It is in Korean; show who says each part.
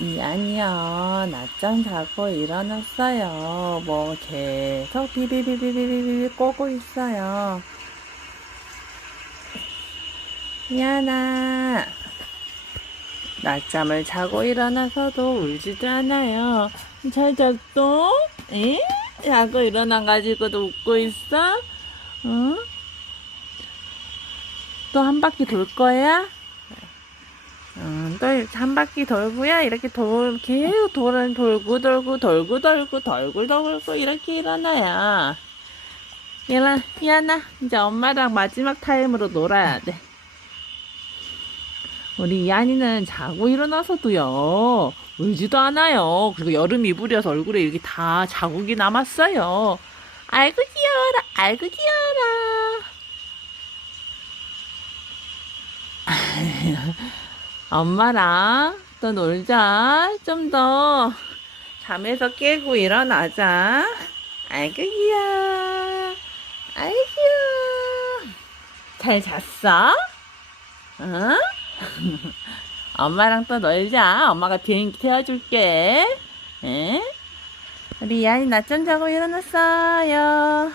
Speaker 1: 이 아니요. 낮잠 자고 일어났어요. 뭐 계속 비비비비비비비 꼬고 있어요. 미안아. 낮잠을 자고 일어나서도 울지도 않아요. 잘 잤어? 에? 자고 일어나가지고도 웃고 있어? 응? 또 한 바퀴 돌 거야? 한 바퀴 돌고요. 이렇게 돌, 계속 돌, 돌고 돌고 돌고 돌고 돌고 돌고 이렇게 일어나요. 일어나, 미안아. 이제 엄마랑 마지막 타임으로 놀아야 돼. 우리 이한이는 자고 일어나서도요. 울지도 않아요. 그리고 여름 이불이어서 얼굴에 이렇게 다 자국이 남았어요. 아이고 귀여워라. 아이고 귀여워라. 엄마랑 또 놀자. 좀 더 잠에서 깨고 일어나자. 아이고 귀여워. 아이고. 잘 잤어? 응? 엄마랑 또 놀자. 엄마가 비행기 태워줄게. 응? 우리 이한이 낮잠 자고 일어났어요.